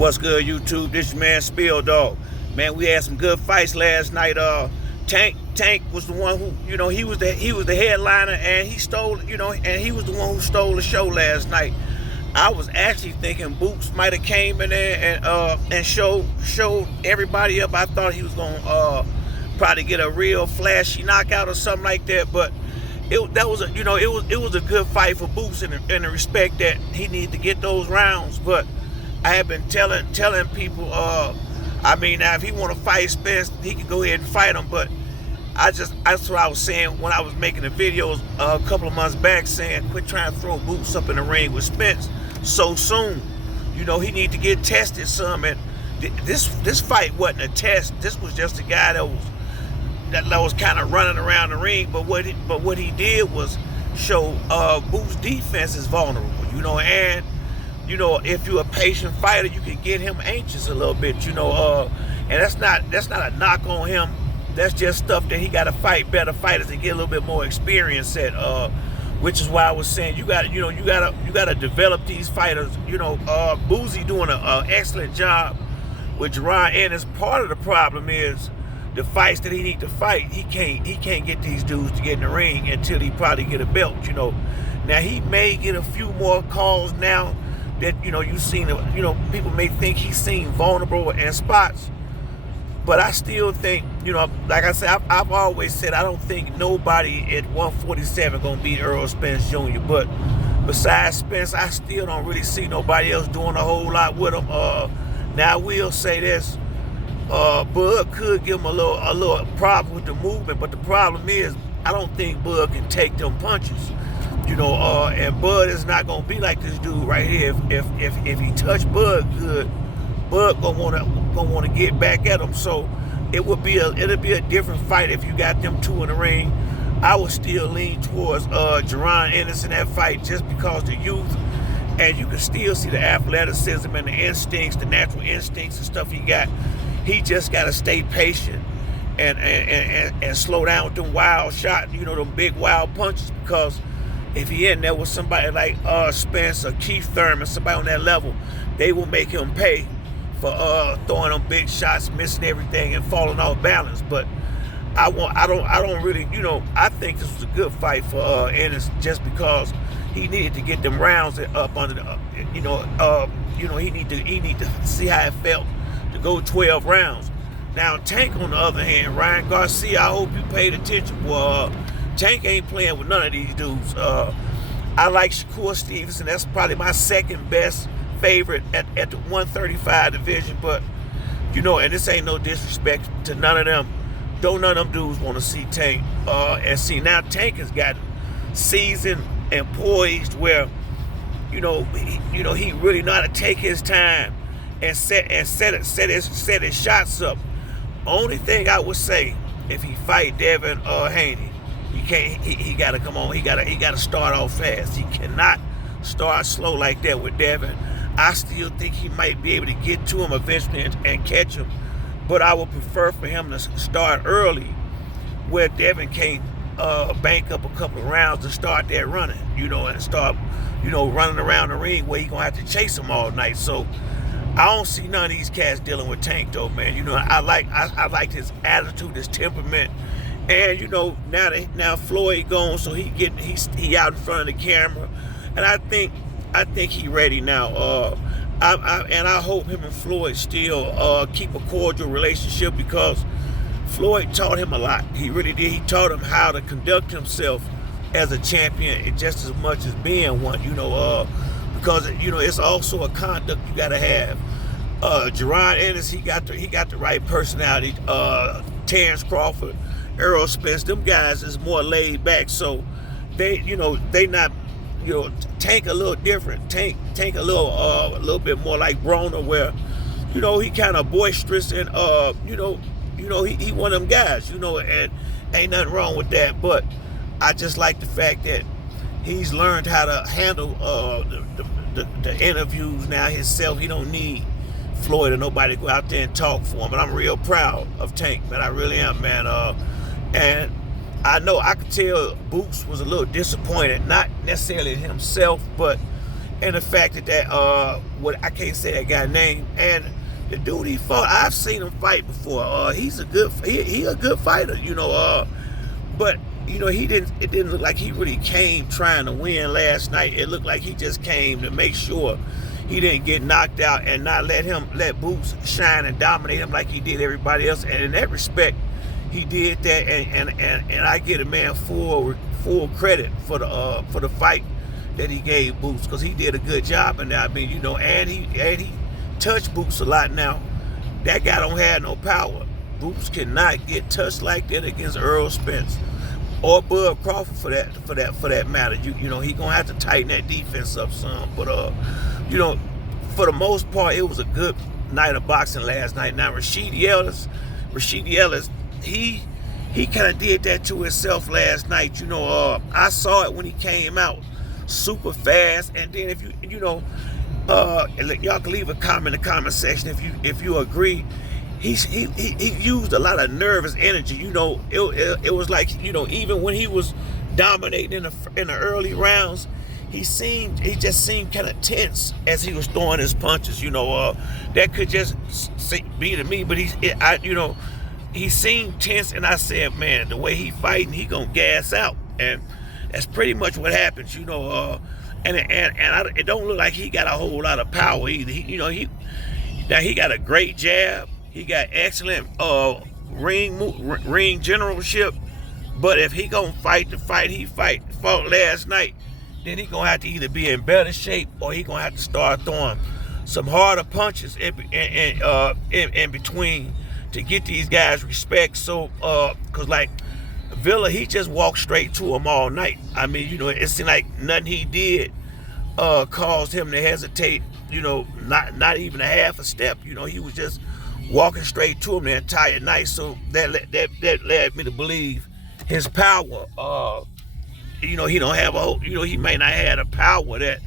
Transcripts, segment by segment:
What's good, YouTube? This your man Spill Dog. Man, we had some good fights last night. Tank was the one who, he was the headliner, and he stole, and he was the one who stole the show last night. I was actually thinking Boots might have came in there and showed everybody up. I thought he was gonna probably get a real flashy knockout or something like that, but it was a good fight for Boots in the respect that he needed to get those rounds. But I have been telling people, now if he want to fight Spence, he can go ahead and fight him. But that's what I was saying when I was making the videos a couple of months back, saying quit trying to throw Boots up in the ring with Spence so soon. He need to get tested some. And this fight wasn't a test. This was just a guy that was kind of running around the ring. But what he did was show Boots' defense is vulnerable. And if you're a patient fighter, you can get him anxious a little bit. And that's not a knock on him. That's just stuff that he got to fight better fighters and get a little bit more experience at. Which is why I was saying you got to develop these fighters. Boozy doing an excellent job with Jerron Ennis. Part of the problem is the fights that he need to fight. He can't get these dudes to get in the ring until he probably get a belt. Now he may get a few more calls now that you've seen. People may think he's seen vulnerable in spots. But I still think, like I said, I've always said I don't think nobody at 147 going to beat Errol Spence Jr. But besides Spence, I still don't really see nobody else doing a whole lot with him. Now I will say this, Bud could give him a little problem with the movement, but the problem is I don't think Bud can take them punches. And Bud is not going to be like this dude right here. If he touch Bud good, Bud gonna want to get back at him. So it'll be a different fight if you got them two in the ring. I would still lean towards Jerron Ennis in that fight just because the youth, and you can still see the athleticism and the instincts, the natural instincts and stuff he got. He just got to stay patient and slow down with them wild shots, them big wild punches, because if he in there with somebody like Spence or Keith Thurman, somebody on that level, they will make him pay for throwing them big shots, missing everything, and falling off balance. But I don't really, I think this was a good fight for Ennis just because he needed to get them rounds up under the, he need to see how it felt to go 12 rounds. Now Tank, on the other hand, Ryan Garcia, I hope you paid attention. Well, Tank ain't playing with none of these dudes. I like Shakur Stevenson. That's probably my second best favorite at the 135 division, but and this ain't no disrespect to none of them. Don't none of them dudes want to see Tank. And see, now Tank has got seasoned and poised where he really know how to take his time and set his shots up. Only thing I would say, if he fight Devin Haney, he gotta come on. He gotta start off fast. He cannot start slow like that with Devin. I still think he might be able to get to him eventually and catch him, but I would prefer for him to start early, where Devin can't bank up a couple of rounds to start that running, and start, running around the ring where he gonna have to chase him all night. So I don't see none of these cats dealing with Tank though, man. I like his attitude, his temperament. And now Floyd gone, so he out in front of the camera, and I think he ready now. I hope him and Floyd still keep a cordial relationship, because Floyd taught him a lot. He really did. He taught him how to conduct himself as a champion, just as much as being one. Because it's also a conduct you gotta have. Jerron Ennis, he got the right personality. Terrence Crawford, Errol Spence, them guys is more laid back, so they not, Tank a little different. Tank a little bit more like Broner, where he kind of boisterous, and he one of them guys, and ain't nothing wrong with that. But I just like the fact that he's learned how to handle the interviews now himself. He don't need Floyd or nobody to go out there and talk for him. And I'm real proud of Tank, man. I really am, man. And I know I could tell Boots was a little disappointed, not necessarily in himself, but And the fact that what I can't say that guy name, and the dude he fought, I've seen him fight before. He's a good he a good fighter, you know. But you know, it didn't look like he really came trying to win last night. It looked like he just came to make sure he didn't get knocked out and not let Boots shine and dominate him like he did everybody else. And in that respect, he did that, and I give a man full credit for the fight that he gave Boots, because he did a good job in that. I mean, you know, and he touched Boots a lot now. That guy don't have no power. Boots cannot get touched like that against Earl Spence or Bud Crawford for that matter. You know, he gonna have to tighten that defense up some. But you know, for the most part, it was a good night of boxing last night. Now Rashidi Ellis, he kind of did that to himself last night. You know, I saw it when he came out super fast, and then if you know, y'all can leave a comment in the comment section if you agree. He used a lot of nervous energy. You know, it was like, you know, even when he was dominating in the early rounds, he just seemed kind of tense as he was throwing his punches. You know, that could just be to me, but he seemed tense, and I said, man, the way he fighting, he gonna gas out, and that's pretty much what happens. You know, it don't look like he got a whole lot of power either. He got a great jab. He got excellent ring generalship, but if he gonna fight the fight he fought last night, then he gonna have to either be in better shape or he gonna have to start throwing some harder punches in between to get these guys respect. So, cause like Villa, he just walked straight to him all night. I mean, you know, it seemed like nothing he did caused him to hesitate. You know, not even a half a step. You know, he was just walking straight to him the entire night. So that led me to believe his power. You know, he don't have he may not have the power that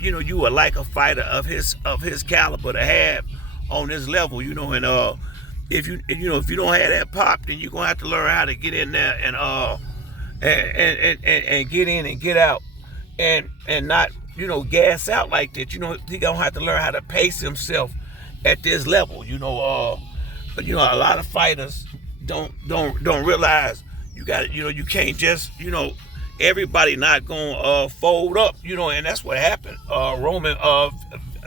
you know, you would like a fighter of his caliber to have on this level. You know, and if you don't have that pop, then you're gonna have to learn how to get in there and get in and get out and not, you know, gas out like that. You know, he gonna have to learn how to pace himself at this level. You know, but you know, a lot of fighters don't realize you got, you know, you can't just, you know, everybody not gonna fold up, you know, and that's what happened. Roman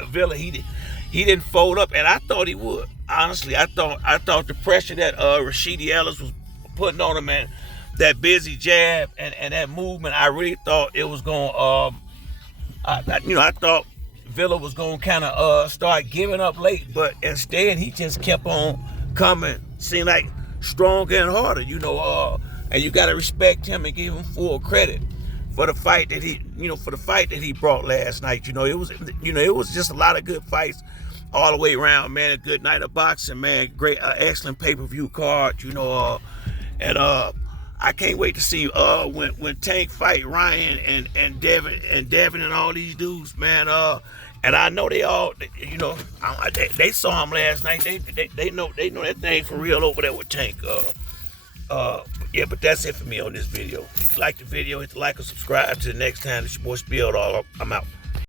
Villa, he didn't fold up, and I thought he would. Honestly, I thought the pressure that Rashidi Ellis was putting on him, and that busy jab and that movement, I really thought it was going I thought Villa was going to kind of start giving up late, but instead he just kept on coming, seemed like stronger and harder, you know, and you got to respect him and give him full credit for the fight that he brought last night. You know, it was just a lot of good fights all the way around, man. A good night of boxing, man. Great, excellent pay-per-view card, you know, and I can't wait to see when Tank fight Ryan and Devin and all these dudes, man. And I know they all, you know, they saw him last night. They know that thing for real over there with Tank. Yeah, but that's it for me on this video. If you like the video, hit the like or subscribe. Till the next time, it's your boy Spill Dog. I'm out.